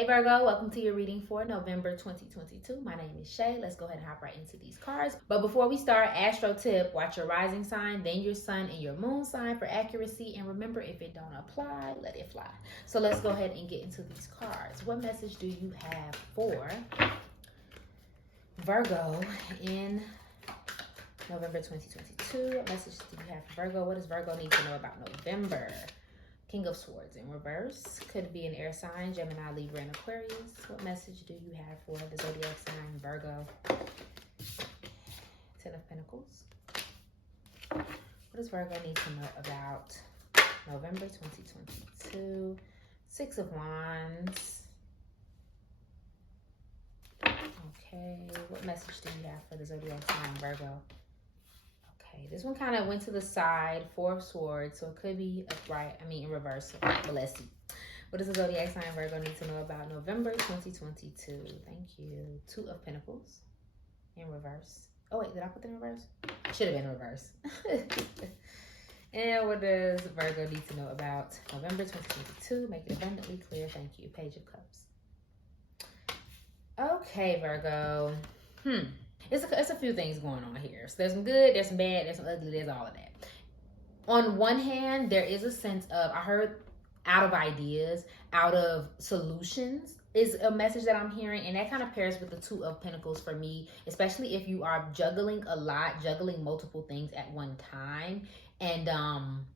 Hey Virgo, welcome to your reading for November 2022. My name is Shay. Let's go ahead and hop right into these cards. But before we start, astro tip, watch your rising sign, then your sun and your moon sign for accuracy. And remember, if it don't apply, let it fly. So let's go ahead and get into these cards. What message do you have for Virgo in November 2022? What message do you have for Virgo? What does Virgo need to know about November? King of Swords in reverse. Could be an air sign, Gemini, Libra, and Aquarius. What message do you have for the zodiac sign, Virgo? Ten of Pentacles. What does Virgo need to know about November 2022? Six of Wands. Okay, what message do you have for the zodiac sign, Virgo? Okay, this one kind of went to the side, Four of Swords, so it could be upright, in reverse, but let's see. What does the zodiac sign Virgo need to know about November 2022? Thank you. Two of Pentacles in reverse. Oh wait, did I put that in reverse? Should have been in reverse. And what does Virgo need to know about November 2022? Make it abundantly clear. Thank you. Page of Cups. Okay, Virgo. It's a few things going on here. So there's some good, there's some bad, there's some ugly, there's all of that. On one hand, there is a sense of, I heard out of ideas, out of solutions is a message that I'm hearing. And that kind of pairs with the Two of Pentacles for me, especially if you are juggling a lot, juggling multiple things at one time. And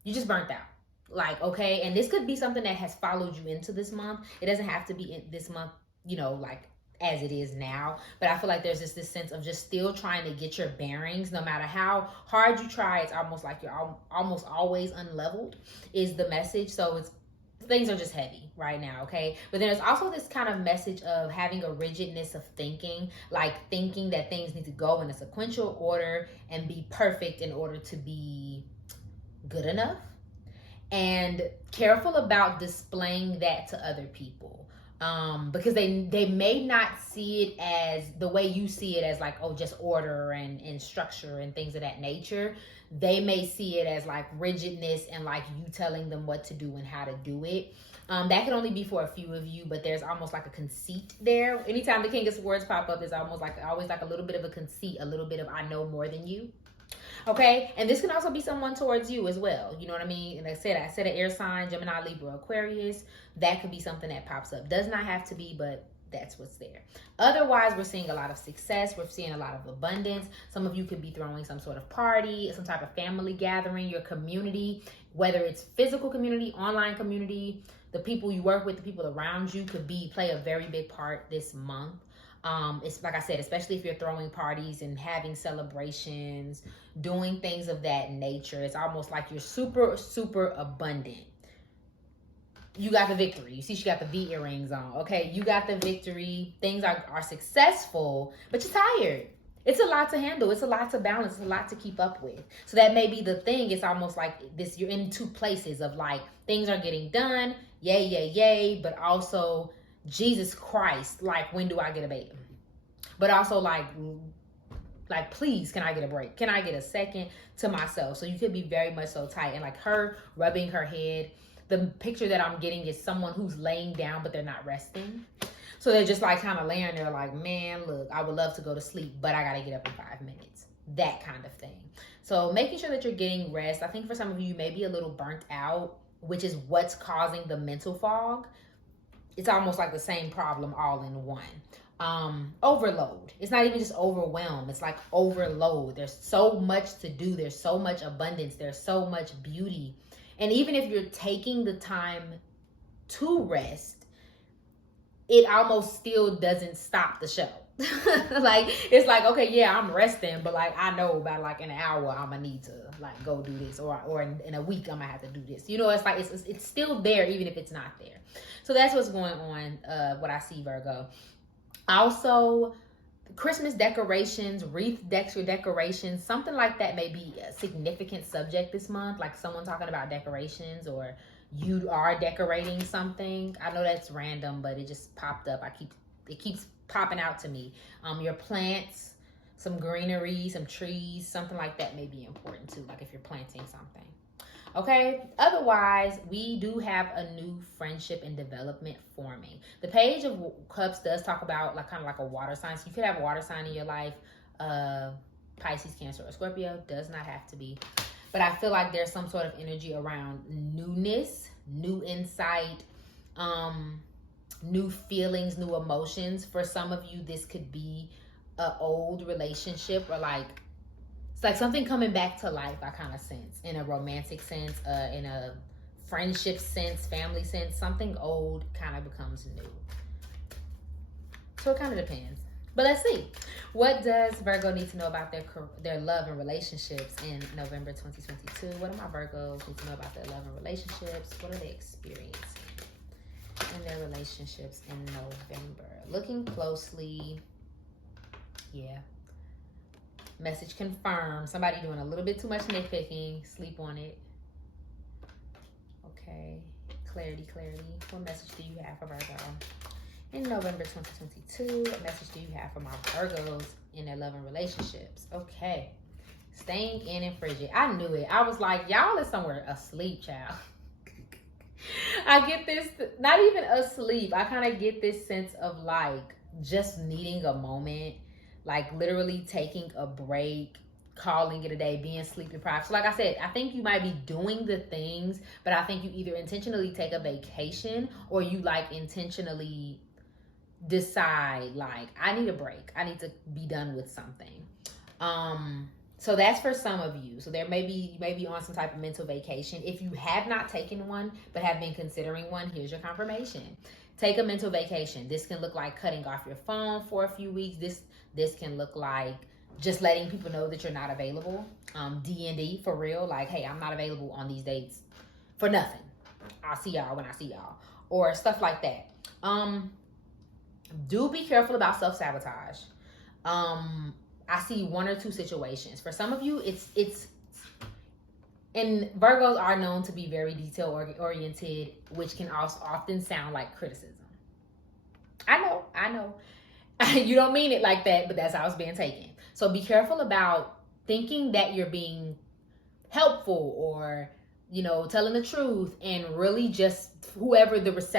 you just burnt out. Like, okay, and this could be something that has followed you into this month. It doesn't have to be in this month, like as it is now, but I feel like there's this sense of just still trying to get your bearings. No matter how hard you try, it's almost like you're almost always unleveled is the message. So things are just heavy right now, okay? But then there's also this kind of message of having a rigidness of thinking, like thinking that things need to go in a sequential order and be perfect in order to be good enough, and careful about displaying that to other people. Because they may not see it as the way you see it, as like, oh, just order and structure and things of that nature. They may see it as like rigidness and like you telling them what to do and how to do it. That can only be for a few of you, but there's almost like a conceit there. Anytime the King of Swords pop up, it's almost like always like a little bit of a conceit, a little bit of I know more than you. Okay, and this can also be someone towards you as well. You know what I mean? And I said an air sign, Gemini, Libra, Aquarius. That could be something that pops up. Does not have to be, but that's what's there. Otherwise, we're seeing a lot of success. We're seeing a lot of abundance. Some of you could be throwing some sort of party, some type of family gathering, your community, whether it's physical community, online community, the people you work with, the people around you could play a very big part this month. It's like I said, especially if you're throwing parties and having celebrations, doing things of that nature. It's almost like you're super, super abundant. You got the victory. You see, she got the V earrings on. Okay, you got the victory. Things are successful, but you're tired. It's a lot to handle. It's a lot to balance. It's a lot to keep up with. So that may be the thing. It's almost like this, you're in two places of like, things are getting done. Yay, yay, yay. But also, Jesus Christ, like, when do I get a baby? But also like please, can I get a break? Can I get a second to myself? So you could be very much so tight. And like her rubbing her head, the picture that I'm getting is someone who's laying down, but they're not resting. So they're just like kind of laying there like, man, look, I would love to go to sleep, but I got to get up in 5 minutes. That kind of thing. So making sure that you're getting rest. I think for some of you, you may be a little burnt out, which is what's causing the mental fog. It's almost like the same problem all in one. Overload. It's not even just overwhelm. It's like overload. There's so much to do. There's so much abundance. There's so much beauty. And even if you're taking the time to rest, it almost still doesn't stop the show. Like, it's like, okay, yeah, I'm resting, but like, I know about like an hour, I'm gonna need to like go do this, or in a week, I'm gonna have to do this. It's like, it's still there, even if it's not there. So that's what's going on, what I see, Virgo. Also, Christmas decorations, wreath decorations, something like that may be a significant subject this month, like someone talking about decorations, or you are decorating something. I know that's random, but it just popped up. It keeps popping out to me. Your plants, some greenery, some trees, something like that may be important too, like if you're planting something. Okay, otherwise, we do have a new friendship and development forming. The Page of Cups does talk about like kind of like a water sign. So you could have a water sign in your life. Pisces, Cancer, or Scorpio. Does not have to be. But I feel like there's some sort of energy around newness, new insight, new feelings, new emotions. For some of you, this could be an old relationship, or like it's like something coming back to life. I kind of sense in a romantic sense, in a friendship sense, family sense. Something old kind of becomes new. So it kind of depends. But let's see. What does Virgo need to know about their love and relationships in November 2022? What do my Virgos need to know about their love and relationships? What are they experiencing in their relationships in November? Looking closely. Yeah. Message confirmed. Somebody doing a little bit too much nitpicking. Sleep on it. Okay. Clarity. What message do you have for Virgo in November 2022? What message do you have for my Virgos in their love and relationships? Okay. Staying in and frigid. I knew it. I was like, y'all is somewhere asleep, child. I get this, not even asleep. I kind of get this sense of like just needing a moment, like literally taking a break, calling it a day, being sleep deprived. So like I said, I think you might be doing the things, but I think you either intentionally take a vacation or you like intentionally decide like I need a break. I need to be done with something. So that's for some of you. So you may be on some type of mental vacation. If you have not taken one but have been considering one, here's your confirmation. Take a mental vacation. This can look like cutting off your phone for a few weeks. This can look like just letting people know that you're not available. D&D for real. Like, hey, I'm not available on these dates for nothing. I'll see y'all when I see y'all. Or stuff like that. Do be careful about self-sabotage. I see one or two situations. For some of you, it's and Virgos are known to be very detail oriented, which can also often sound like criticism. I know. You don't mean it like that, but that's how it's being taken. So be careful about thinking that you're being helpful or, telling the truth, and really just whoever it is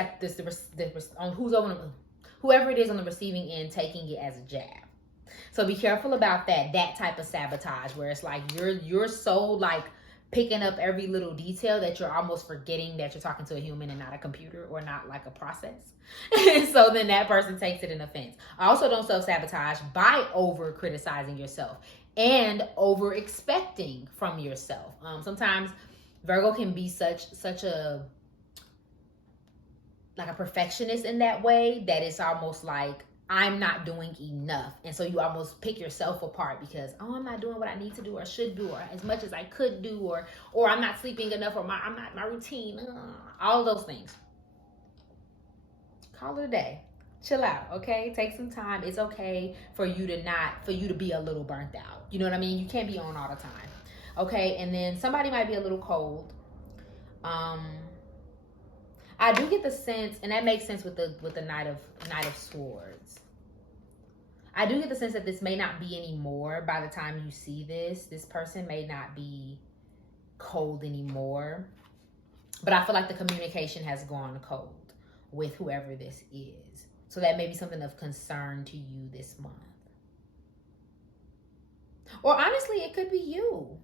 on the receiving end taking it as a jab. So be careful about that type of sabotage where it's like you're so like picking up every little detail that you're almost forgetting that you're talking to a human and not a computer or not like a process. So then that person takes it in offense. Also, don't self-sabotage by over criticizing yourself and over expecting from yourself. Sometimes Virgo can be such a perfectionist in that way that it's almost like I'm not doing enough. And so you almost pick yourself apart because, I'm not doing what I need to do or should do or as much as I could do or I'm not sleeping enough or my routine. All those things. Call it a day. Chill out, okay? Take some time. It's okay for you to be a little burnt out. You know what I mean? You can't be on all the time. Okay? And then somebody might be a little cold. I do get the sense, and that makes sense with the Knight of Swords. I do get the sense that this may not be anymore by the time you see this. This person may not be cold anymore. But I feel like the communication has gone cold with whoever this is. So that may be something of concern to you this month. Or honestly, it could be you.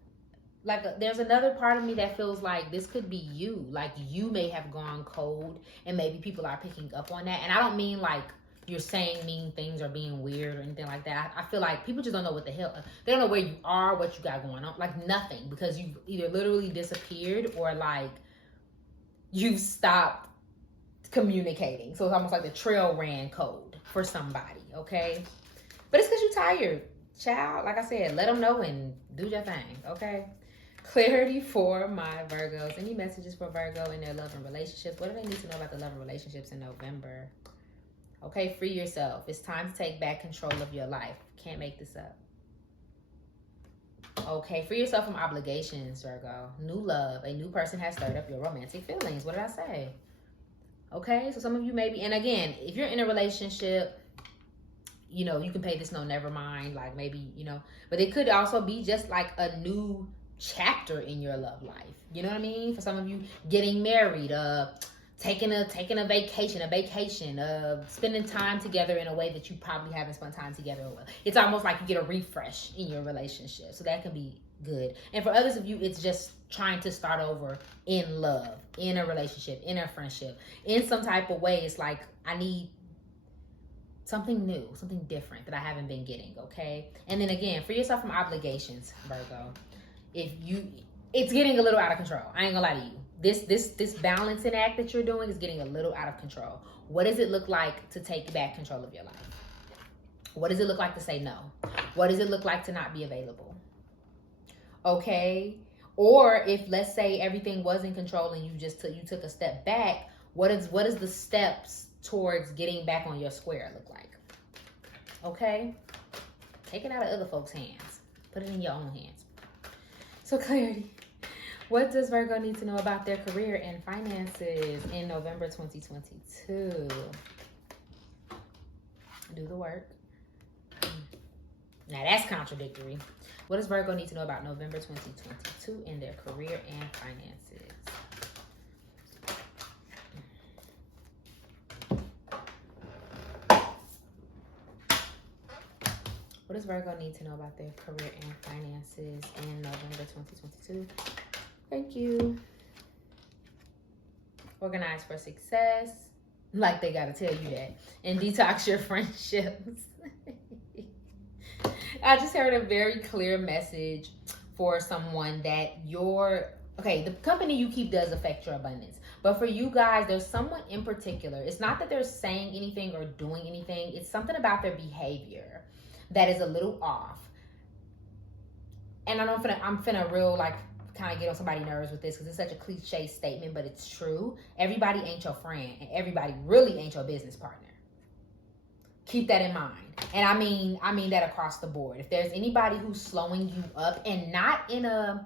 Like there's another part of me that feels like this could be you. Like you may have gone cold and maybe people are picking up on that. And I don't mean like you're saying mean things or being weird or anything like that. I feel like people just don't know what the hell. They don't know where you are, what you got going on. Like nothing, because you've either literally disappeared or like you've stopped communicating. So it's almost like the trail ran cold for somebody, okay? But it's because you're tired, child. Like I said, let them know and do your thing, okay? Clarity for my Virgos. Any messages for Virgo in their love and relationships? What do they need to know about the love and relationships in November? Okay, free yourself. It's time to take back control of your life. Can't make this up. Okay, free yourself from obligations, Virgo. New love. A new person has stirred up your romantic feelings. What did I say? Okay, so some of you may be, and again, if you're in a relationship, you can pay this no never mind. Like maybe, but it could also be just like a new chapter in your love life. You know what I mean? For some of you, getting married, taking a vacation, spending time together in a way that you probably haven't spent time together with. It's almost like you get a refresh in your relationship. So that can be good. And for others of you, it's just trying to start over in love, in a relationship, in a friendship, in some type of way. It's like, I need something new, something different that I haven't been getting, okay? And then again, free yourself from obligations, Virgo. It's getting a little out of control. I ain't gonna lie to you. This balancing act that you're doing is getting a little out of control. What does it look like to take back control of your life? What does it look like to say no? What does it look like to not be available? Okay? Or if, let's say, everything was in control and you took a step back, what is the steps towards getting back on your square look like? Okay? Take it out of other folks' hands. Put it in your own hands. So clarity. What does Virgo need to know about their career and finances in November 2022? Do the work. Now that's contradictory. What does Virgo need to know about November 2022 in their career and finances? What does Virgo need to know about their career and finances in November 2022? Thank you. Organize for success. Like they gotta tell you that. And detox your friendships. I just heard a very clear message for someone that the company you keep does affect your abundance. But for you guys, there's someone in particular. It's not that they're saying anything or doing anything. It's something about their behavior that is a little off. And I'm finna real kind of get on somebody's nerves with this because it's such a cliche statement, but it's true. Everybody ain't your friend, and everybody really ain't your business partner. Keep that in mind. And I mean that across the board. If there's anybody who's slowing you up, and not in a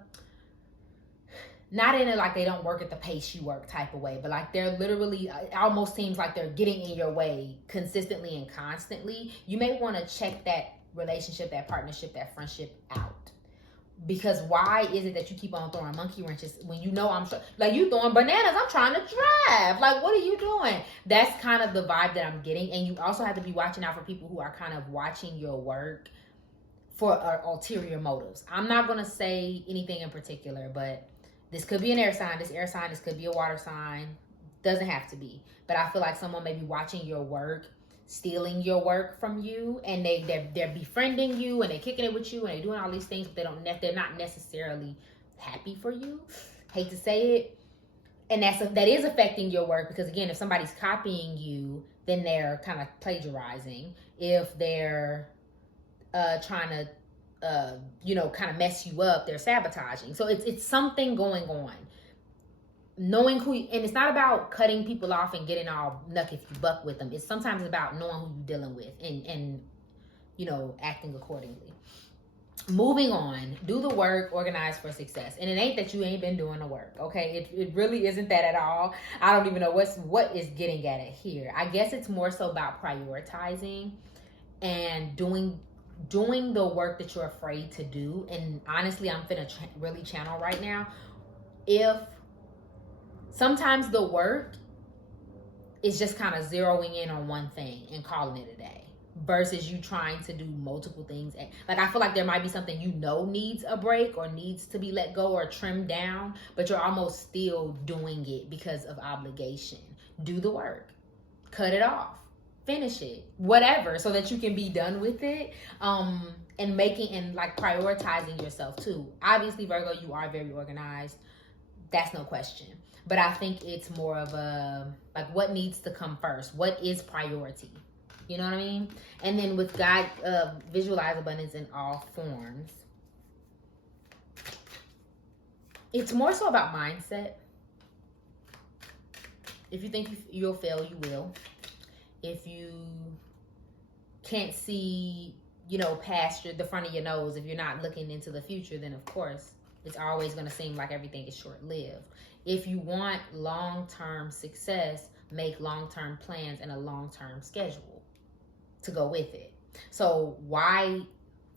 like they don't work at the pace you work type of way, but like they're literally, it almost seems like they're getting in your way consistently and constantly, you may want to check that relationship, that partnership, that friendship out. Because why is it that you keep on throwing monkey wrenches when you know like you throwing bananas? I'm trying to drive. Like, what are you doing? That's kind of the vibe that I'm getting. And you also have to be watching out for people who are kind of watching your work for ulterior motives. I'm not going to say anything in particular, but this could be an air sign. This could be a water sign. Doesn't have to be. But I feel like someone may be watching your work, stealing your work from you, and they're befriending you, and they're kicking it with you, and they're doing all these things, but they're not necessarily happy for you. Hate to say it. And that is affecting your work, because again, if somebody's copying you, then they're kind of plagiarizing. If they're trying to kind of mess you up, they're sabotaging. So it's something going on. Knowing and it's not about cutting people off and getting all knuck if you buck with them. It's sometimes about knowing who you're dealing with and acting accordingly. Moving on, do the work, organize for success. And it ain't that you ain't been doing the work, okay? It really isn't that at all. I don't even know what is getting at it here. I guess it's more so about prioritizing and doing the work that you're afraid to do. And honestly, I'm finna really channel right now. If sometimes the work is just kind of zeroing in on one thing and calling it a day, versus you trying to do multiple things. Like, I feel like there might be something needs a break or needs to be let go or trimmed down, but you're almost still doing it because of obligation. Do the work. Cut it off. Finish it. Whatever, so that you can be done with it. And prioritizing yourself too. Obviously, Virgo, you are very organized. That's no question. But I think it's more of what needs to come first? What is priority? You know what I mean? And then with God, visualize abundance in all forms. It's more so about mindset. If you think you'll fail, you will. If you can't see, past the front of your nose, if you're not looking into the future, then of course, it's always going to seem like everything is short-lived. If you want long-term success, make long-term plans and a long-term schedule to go with it. So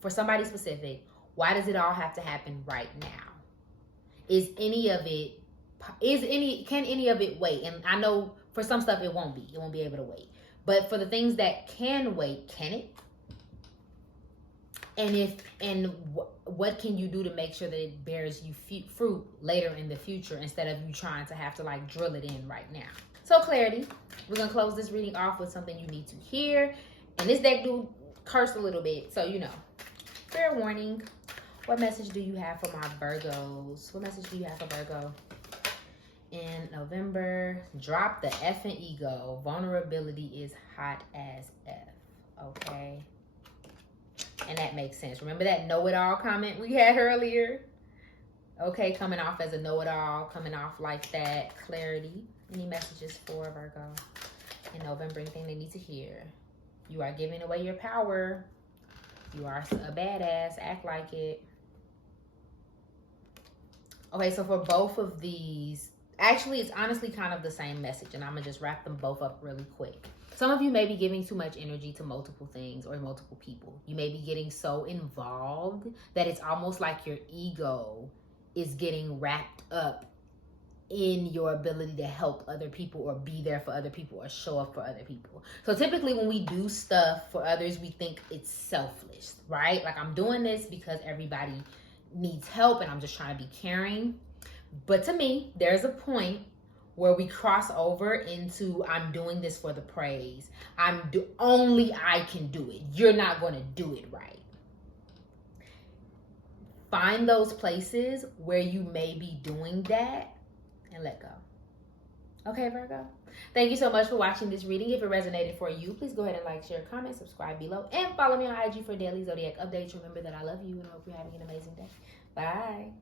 for somebody specific, why does it all have to happen right now? can any of it wait? And I know for some stuff it won't be able to wait, but for the things that can wait, can it? And what can you do to make sure that it bears you fruit later in the future, instead of you trying to have to like drill it in right now? So clarity, we're gonna close this reading off with something you need to hear. And this deck do curse a little bit, so you know, fair warning. What message do you have for my Virgos? What message do you have for Virgo in November? Drop the effing ego. Vulnerability is hot as F. Okay. And that makes sense. Remember that know-it-all comment we had earlier? Okay, coming off as a know-it-all, coming off like that. Clarity. Any messages for Virgo in November? Anything they need to hear? You are giving away your power. You are a badass. Act like it. Okay, so for both of these, actually, it's honestly kind of the same message, and I'm going to just wrap them both up really quick. Some of you may be giving too much energy to multiple things or multiple people. You may be getting so involved that it's almost like your ego is getting wrapped up in your ability to help other people or be there for other people or show up for other people. So typically when we do stuff for others, we think it's selfish, right? Like, I'm doing this because everybody needs help and I'm just trying to be caring. But to me, there's a point where we cross over into, I'm doing this for the praise. Only I can do it. You're not going to do it right. Find those places where you may be doing that and let go. Okay, Virgo? Thank you so much for watching this reading. If it resonated for you, please go ahead and like, share, comment, subscribe below, and follow me on IG for daily zodiac updates. Remember that I love you and I hope you're having an amazing day. Bye.